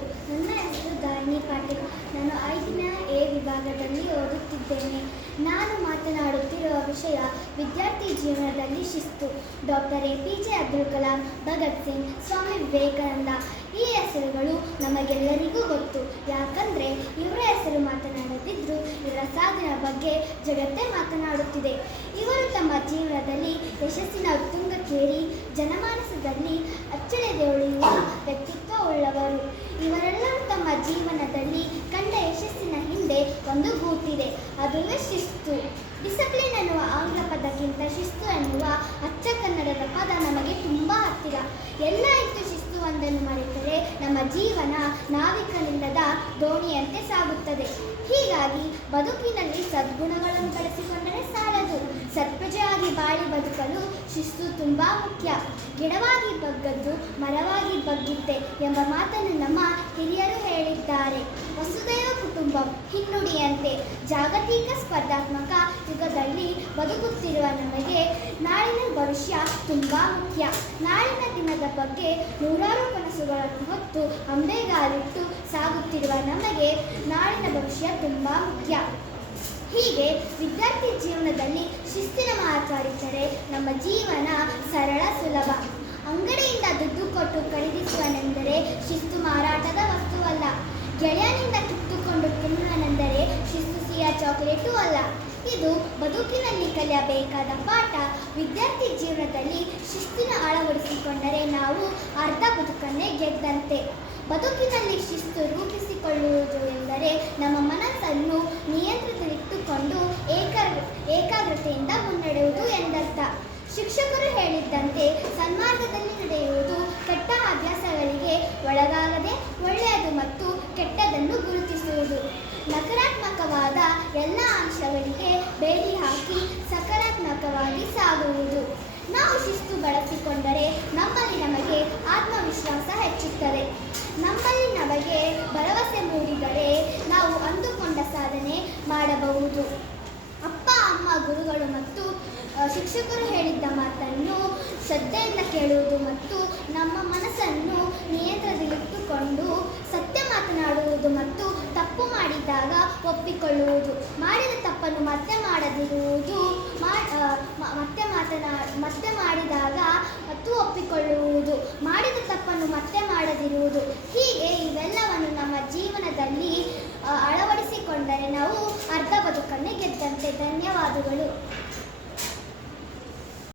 ನನ್ನ ಹೆಸರು ಧಾರಣಿ ಪಾಟೀಲ್. ನಾನು ಐದಿನ ಎ ವಿಭಾಗದಲ್ಲಿ ಓದುತ್ತಿದ್ದೇನೆ. ನಾನು ಮಾತನಾಡುತ್ತಿರುವ ವಿಷಯ ವಿದ್ಯಾರ್ಥಿ ಜೀವನದಲ್ಲಿ ಶಿಸ್ತು. Doctor A P J Abdul Kalam, Bhagat Singh, Swami Vivekananda. ಈ ಹೆಸರುಗಳು ನಮಗೆಲ್ಲರಿಗೂ ಗೊತ್ತು. ಯಾಕಂದರೆ ಇವರ ಹೆಸರು ಮಾತನಾಡದಿದ್ದರೂ ಇವರ ಸಾಧನ ಬಗ್ಗೆ ಜಗತ್ತೇ ಮಾತನಾಡುತ್ತಿದೆ. ಇವರು ತಮ್ಮ ಜೀವನದಲ್ಲಿ ಯಶಸ್ಸಿನ ಉತ್ತುಂಗಕ್ಕೇರಿ ಜನಮಾನಸದಲ್ಲಿ ನಮ್ಮ ಜೀವನ ನಾವಿಕನಿಲ್ಲದ ದೋಣಿಯಂತೆ ಸಾಗುತ್ತದೆ. ಹೀಗಾಗಿ ಬದುಕಿನಲ್ಲಿ ಸದ್ಗುಣಗಳನ್ನು ಬೆಳೆಸಿಕೊಂಡರೆ ಸಾಲದು. ಸತ್ಪ್ರಜೆಯಾಗಿ ಬಾಳಿ ಬದುಕಲು ಶಿಸ್ತು ತುಂಬ ಮುಖ್ಯ. ಗಿಡವಾಗಿ ಬಗ್ಗದ್ದು ಮರವಾಗಿ ಬಗ್ಗುತ್ತೆ ಎಂಬ ಮಾತನ್ನು ನಮ್ಮ ಹಿರಿಯರು ಹೇಳಿದ್ದಾರೆ. ವಸುದೈವ ಕುಟುಂಬ, ಹಿನ್ನುಡಿಯಂತೆ ಜಾಗತಿಕ ಸ್ಪರ್ಧಾತ್ಮಕ ಯುಗದಲ್ಲಿ ಬದುಕುತ್ತಿರುವ ನಮಗೆ ನಾಳಿನ ಭವಿಷ್ಯ ತುಂಬ ಮುಖ್ಯ. ನಾಳಿನ ದಿನದ ಬಗ್ಗೆ ನೂರಾರು ಕನಸುಗಳನ್ನು ಹೊತ್ತು ಅಂಬೆಗಾಲಿಟ್ಟು ಸಾಗುತ್ತಿರುವ ನಮಗೆ ನಾಳಿನ ಭವಿಷ್ಯ ತುಂಬ ಮುಖ್ಯ. ಹೀಗೆ ವಿದ್ಯಾರ್ಥಿ ಜೀವನದಲ್ಲಿ ಶಿಸ್ತಿನ ಮಹತ್ವರಿದ್ದರೆ ನಮ್ಮ ಜೀವನ ಸರಳ ಸುಲಭ. ಅಂಗಡಿಯಿಂದ ದುಡ್ಡು ಕೊಟ್ಟು ಖರೀದಿಸುವನೆಂದರೆ ಶಿಸ್ತು ಮಾರಾಟದ ವಸ್ತುವಲ್ಲ. ಗೆಳೆಯನಿಂದ ಕಿತ್ತುಕೊಂಡು ತಿನ್ನುವನೆಂದರೆ ಶಿಸ್ತು ಸಿಹಿಯ ಚಾಕೊಲೇಟು ಅಲ್ಲ. ಇದು ಬದುಕಿನಲ್ಲಿ ಕಲಿಯಬೇಕಾದ ಪಾಠ ವಿದ್ಯಾರ್ಥಿ ಜೀವನದಲ್ಲಿ ಶಿಸ್ತಿನ ಅಳವಡಿಸಿಕೊಂಡರೆ ನಾವು ಅರ್ಧ ಬದುಕನ್ನೇ ಗೆದ್ದಂತೆ. ಬದುಕಿನಲ್ಲಿ ಶಿಸ್ತು ರೂಪಿಸಿಕೊಳ್ಳುವುದು ಎಂದರೆ ನಮ್ಮ ಮನಸ್ಸನ್ನು ನಿಯಂತ್ರಿಸಲಿಟ್ಟುಕೊಂಡು ಏಕ ಏಕಾಗ್ರತೆಯಿಂದ ಮುನ್ನಡೆಯುವುದು ಎಂದರ್ಥ. ಶಿಕ್ಷಕರು ಹೇಳಿದ್ದಂತೆ ಸನ್ಮಾರ್ಗದಲ್ಲಿ ನಡೆಯುವುದು ಕೆಟ್ಟ ಅಭ್ಯಾಸಗಳಿಗೆ ಒಳಗಾಗದೆ ಒಳ್ಳೆಯದು ಮತ್ತು ಕೆಟ್ಟದನ್ನು ಗುರುತಿಸುವುದು. ನಕಾರಾತ್ಮಕವಾದ ಎಲ್ಲ ಸಕಾರಾತ್ಮಕವಾಗಿ ಸಾಗುವುದು. ನಾವು ಶಿಸ್ತು ಬಳಸಿಕೊಂಡರೆ ನಮ್ಮಲ್ಲಿ ನಮಗೆ ಆತ್ಮವಿಶ್ವಾಸ ಹೆಚ್ಚುತ್ತದೆ. ನಮ್ಮಲ್ಲಿ ನಮಗೆ ಭರವಸೆ ಮೂಡಿದರೆ ನಾವು ಅಂದುಕೊಂಡ ಸಾಧನೆ ಮಾಡಬಹುದು. ಅಪ್ಪ, ಅಮ್ಮ, ಗುರುಗಳು ಮತ್ತು ಶಿಕ್ಷಕರು ಹೇಳಿದ್ದ ಮಾತನ್ನು ಶ್ರದ್ಧೆಯಿಂದ ಕೇಳುವುದು ಮತ್ತು ನಮ್ಮ ಮನಸ್ಸನ್ನು ನಿಯಂತ್ರಣದಲ್ಲಿಟ್ಟುಕೊಂಡು ಸತ್ಯ ಮಾತನಾಡುವುದು ಮತ್ತು ತಪ್ಪು ಮಾಡಿದಾಗ ಒಪ್ಪಿಕೊಳ್ಳುವುದು. ಮಾಡಿದ ತಪ್ಪನ್ನು ಮತ್ತೆ ಮಾಡದಿರುವುದು. ಮತ್ತೆ ಮಾತನಾ, ಮತ್ತೆ ಮಾಡಿದಾಗ ಮತ್ತು ಒಪ್ಪಿಕೊಳ್ಳುವುದು. ಮಾಡಿದ ತಪ್ಪನ್ನು ಮತ್ತೆ ಮಾಡದಿರುವುದು. ಹೀಗೆ ಇವೆಲ್ಲವನ್ನು ನಮ್ಮ ಜೀವನದಲ್ಲಿ ಅಳವಡಿಸಿಕೊಂಡರೆ ನಾವು ಅರ್ಧ ಬದುಕನ್ನು ಗೆದ್ದಂತೆ. ಧನ್ಯವಾದಗಳು.